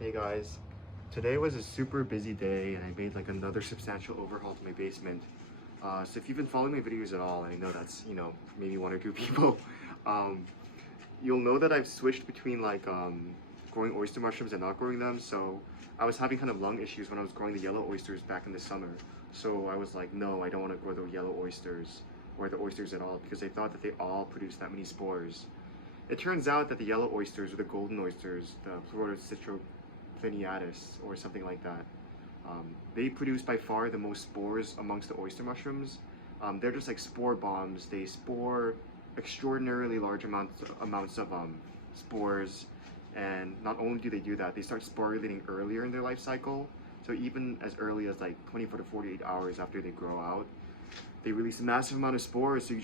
Hey guys, today was a super busy day and I made like another substantial overhaul to my basement. So if you've been following my videos at all, and I know that's, maybe one or two people, um, you'll know that I've switched between growing oyster mushrooms and not growing them. So I was having kind of lung issues when I was growing the yellow oysters back in the summer. So I was like, no, I don't want to grow the yellow oysters or the oysters at all because I thought that they all produce that many spores. It turns out that the yellow oysters or the golden oysters, the Pleurocytropliniatus or something like that, they produce by far the most spores amongst the oyster mushrooms. They're just like spore bombs. They spore extraordinarily large amounts of spores, and not only do they do that, they start sporulating earlier in their life cycle. So even as early as like 24 to 48 hours after they grow out, they release a massive amount of spores. So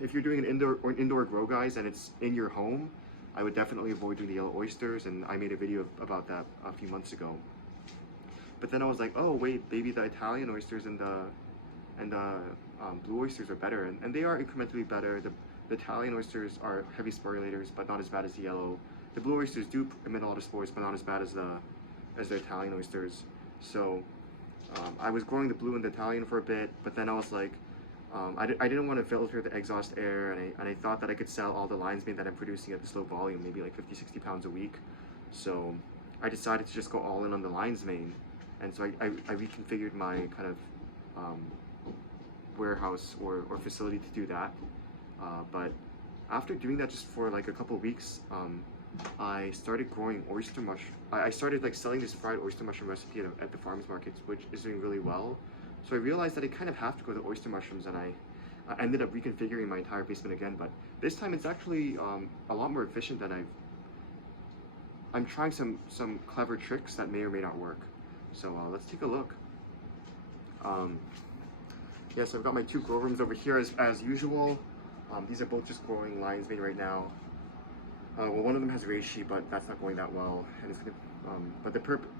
if you're doing an indoor grow, guys, and it's in your home, I would definitely avoid doing the yellow oysters. And I made a video about that a few months ago. But then I was like, oh wait, maybe the Italian oysters and the blue oysters are better, and they are incrementally better. The Italian oysters are heavy sporulators, but not as bad as the yellow. The blue oysters do emit a lot of spores, but not as bad as the Italian oysters. So I was growing the blue and the Italian for a bit, but then I was like, I didn't want to filter the exhaust air, and I thought that I could sell all the lion's mane that I'm producing at this low volume, maybe like 50-60 pounds a week. So I decided to just go all in on the lion's mane, and so I reconfigured my kind of warehouse or facility to do that. But after doing that just for like a couple of weeks, I started growing oyster mushroom. I started like selling this fried oyster mushroom recipe at the farmers markets, which is doing really well. So I realized that I kind of have to go to oyster mushrooms, and I ended up reconfiguring my entire basement again. But this time it's actually a lot more efficient than I'm trying some clever tricks that may or may not work. So let's take a look. Yes, I've got my two grow rooms over here as usual. These are both just growing lion's mane right now. Well, one of them has reishi, but that's not going that well, and it's gonna.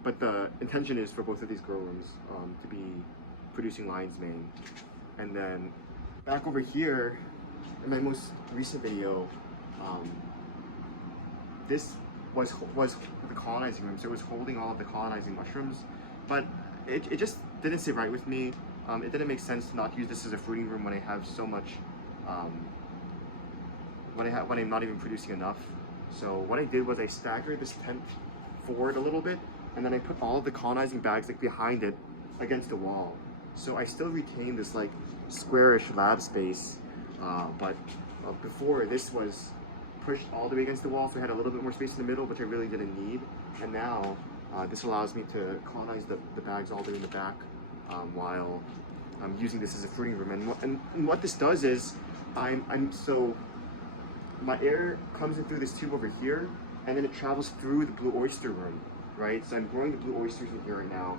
But the intention is for both of these grow rooms to be producing lion's mane. And then back over here, in my most recent video, this was the colonizing room, so it was holding all of the colonizing mushrooms, but it just didn't sit right with me. It didn't make sense to not use this as a fruiting room when I have so much, when I'm not even producing enough. So what I did was I staggered this tent forward a little bit, and then I put all of the colonizing bags like behind it against the wall. So I still retain this like squarish lab space, but before this was pushed all the way against the wall, so I had a little bit more space in the middle, which I really didn't need. And now this allows me to colonize the bags all the way in the back while I'm using this as a fruiting room. And what this does is, so my air comes in through this tube over here, and then it travels through the blue oyster room, right? So I'm growing the blue oysters in here right now,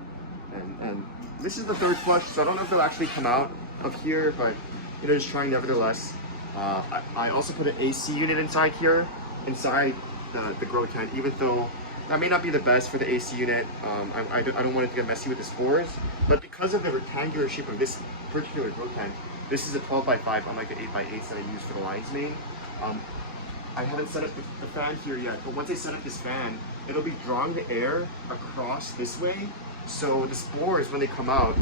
and this is the third flush, so I don't know if they'll actually come out of here, but just trying nevertheless. I also put an AC unit inside here, inside the grow tent, even though that may not be the best for the AC unit. I don't want it to get messy with the spores, but because of the rectangular shape of this particular grow tent, this is a 12 by 5, unlike the 8 by 8s that I use for the lion's mane. I haven't set up the fan here yet, but once I set up this fan, it'll be drawing the air across this way, so the spores, when they come out,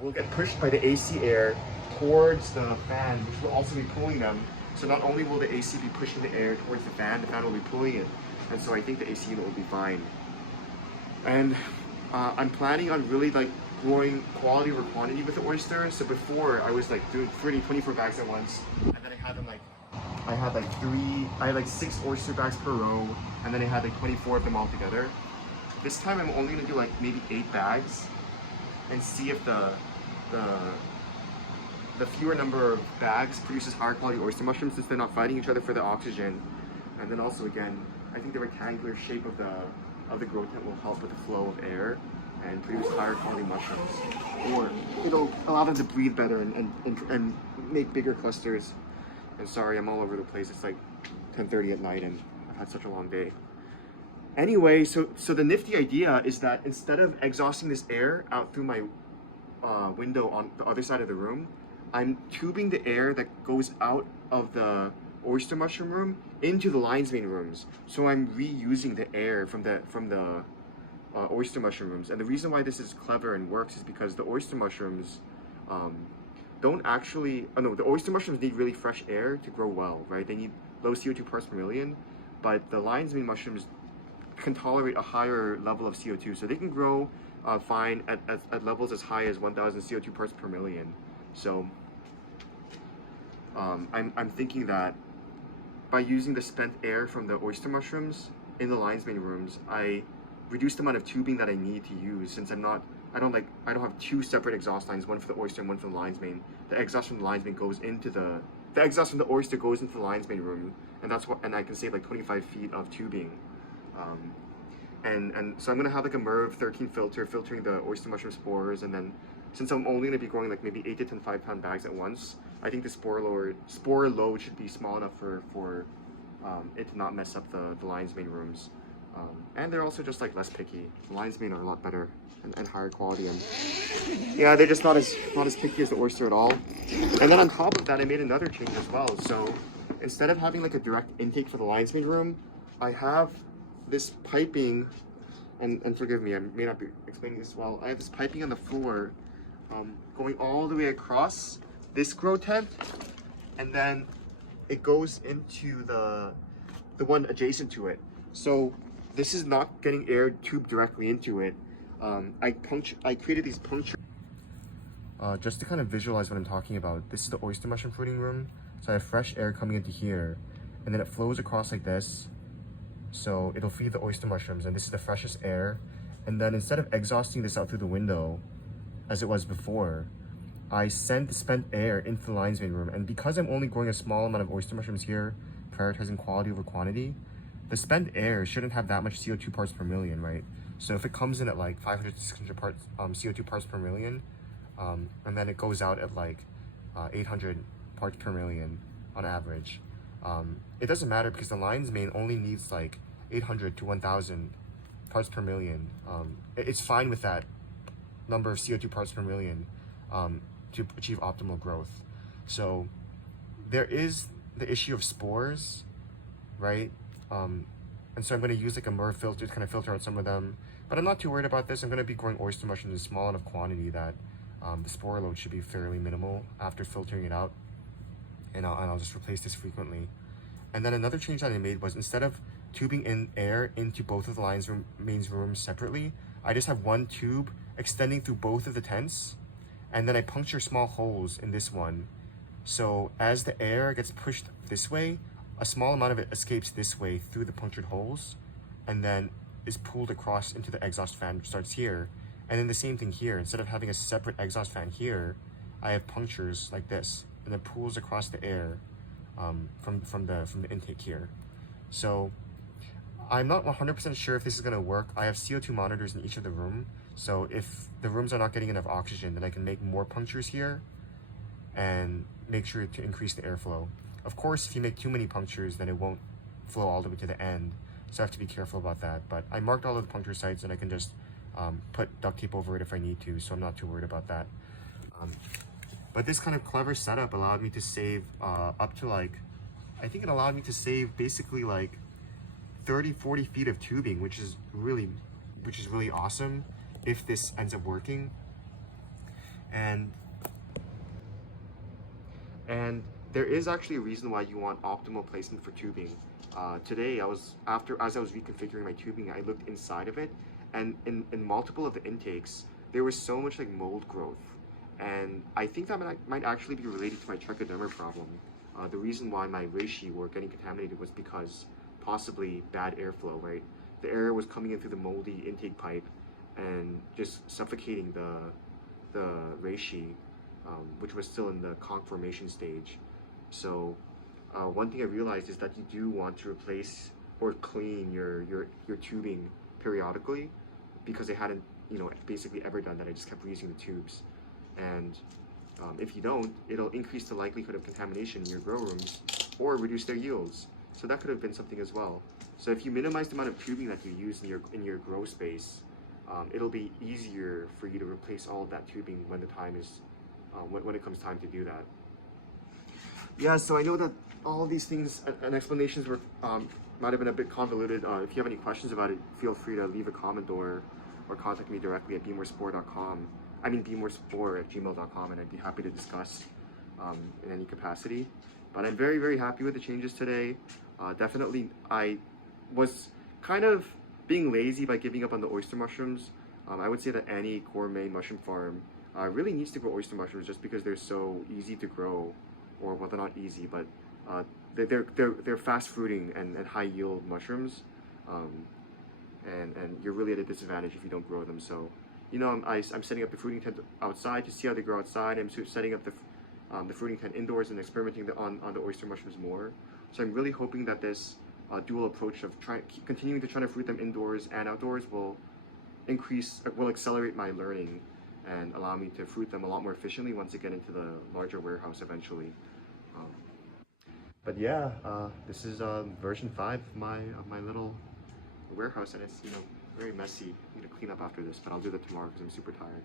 will get pushed by the AC air towards the fan, which will also be pulling them. So not only will the AC be pushing the air towards the fan will be pulling it. And so I think the AC unit will be fine. And I'm planning on really like growing quality over quantity with the oyster. So before I was like doing 24 bags at once, and then I had them like, I had like 6 oyster bags per row, and then I had like 24 of them all together. This time I'm only gonna do like maybe 8 bags and see if the fewer number of bags produces higher quality oyster mushrooms, since they're not fighting each other for the oxygen. And then also again, I think the rectangular shape of the grow tent will help with the flow of air and produce higher quality mushrooms, or it'll allow them to breathe better and make bigger clusters. And sorry, I'm all over the place. It's like 10:30 at night and I've had such a long day. Anyway, so the nifty idea is that instead of exhausting this air out through my window on the other side of the room, I'm tubing the air that goes out of the oyster mushroom room into the lion's mane rooms. So I'm reusing the air from the oyster mushrooms. And the reason why this is clever and works is because the oyster mushrooms don't actually, oh no, the oyster mushrooms need really fresh air to grow well, right? They need low CO2 parts per million, but the lion's mane mushrooms can tolerate a higher level of CO2, so they can grow fine at levels as high as 1,000 CO2 parts per million. So I'm thinking that by using the spent air from the oyster mushrooms in the lion's mane rooms, I reduce the amount of tubing that I need to use, since I don't have two separate exhaust lines, one for the oyster and one for the lion's mane. The exhaust from the lion's mane goes into the exhaust from the oyster goes into the lion's mane room, and I can save like 25 feet of tubing. And so I'm gonna have like a MERV 13 filter filtering the oyster mushroom spores, and then since I'm only gonna be growing like maybe 8 to 10 5-pound bags at once, I think the spore load should be small enough for it to not mess up the lion's mane rooms. And they're also just like less picky. The lion's mane are a lot better and higher quality, and yeah, they're just not as picky as the oyster at all. And then on top of that, I made another change as well. So instead of having like a direct intake for the lion's mane room, I have this piping, and forgive me, I may not be explaining this well. I have this piping on the floor, going all the way across this grow tent, and then it goes into the one adjacent to it. So this is not getting air tubed directly into it. I created these punctures just to kind of visualize what I'm talking about. This is the oyster mushroom fruiting room. So I have fresh air coming into here, and then it flows across like this. So it'll feed the oyster mushrooms, and this is the freshest air. And then instead of exhausting this out through the window, as it was before, I send the spent air into the lion's mane room. And because I'm only growing a small amount of oyster mushrooms here, prioritizing quality over quantity, the spent air shouldn't have that much CO2 parts per million, right? So if it comes in at like 500 to 600 parts, CO2 parts per million, and then it goes out at like 800 parts per million on average, it doesn't matter because the lion's mane only needs like 800 to 1,000 parts per million. It's fine with that number of CO2 parts per million to achieve optimal growth. So there is the issue of spores, right? And so I'm going to use like a MERV filter to kind of filter out some of them, but I'm not too worried about this. I'm going to be growing oyster mushrooms in small enough quantity that the spore load should be fairly minimal after filtering it out, and I'll just replace this frequently. And then another change that I made was, instead of tubing in air into both of the lion's mane's rooms separately, I just have one tube extending through both of the tents, and then I puncture small holes in this one. So as the air gets pushed this way, a small amount of it escapes this way through the punctured holes, and then is pulled across into the exhaust fan, which starts here. And then the same thing here. Instead of having a separate exhaust fan here, I have punctures like this, and it pulls across the air from the intake here. So I'm not 100% sure if this is going to work. I have CO2 monitors in each of the room, so if the rooms are not getting enough oxygen, then I can make more punctures here and make sure to increase the airflow. Of course, if you make too many punctures, then it won't flow all the way to the end, so I have to be careful about that. But I marked all of the puncture sites, and I can just put duct tape over it if I need to, so I'm not too worried about that. But this kind of clever setup allowed me to save up to like, I think it allowed me to save basically like 30-40 feet of tubing, which is really awesome if this ends up working. And there is actually a reason why you want optimal placement for tubing. Today, as I was reconfiguring my tubing, I looked inside of it, and in multiple of the intakes, there was so much like mold growth. And I think that might actually be related to my trichoderma problem. The reason why my reishi were getting contaminated was because possibly bad airflow, right? The air was coming in through the moldy intake pipe and just suffocating the reishi, which was still in the conch formation stage. So one thing I realized is that you do want to replace or clean your tubing periodically, because I hadn't basically ever done that. I just kept reusing the tubes. And if you don't, it'll increase the likelihood of contamination in your grow rooms or reduce their yields. So that could have been something as well. So if you minimize the amount of tubing that you use in your grow space, it'll be easier for you to replace all of that tubing when the time is when it comes time to do that. Yeah, so I know that all of these things and explanations were might have been a bit convoluted. If you have any questions about it, feel free to leave a comment or or contact me directly at bmorespore.com. I mean bmorespore@gmail.com, and I'd be happy to discuss in any capacity. But I'm very, very happy with the changes today. Definitely, I was kind of being lazy by giving up on the oyster mushrooms. I would say that any gourmet mushroom farm really needs to grow oyster mushrooms just because they're so easy to grow, or well, they're not easy, but they're fast fruiting and high yield mushrooms, and you're really at a disadvantage if you don't grow them. So, you know, I'm setting up the fruiting tent outside to see how they grow outside. I'm setting up the fruiting tent indoors and experimenting on the oyster mushrooms more. So I'm really hoping that this dual approach of continuing to try to fruit them indoors and outdoors will accelerate my learning and allow me to fruit them a lot more efficiently once I get into the larger warehouse eventually. But yeah, this is version 5 of my little warehouse, and it's, you know, very messy. I need to clean up after this, but I'll do that tomorrow because I'm super tired.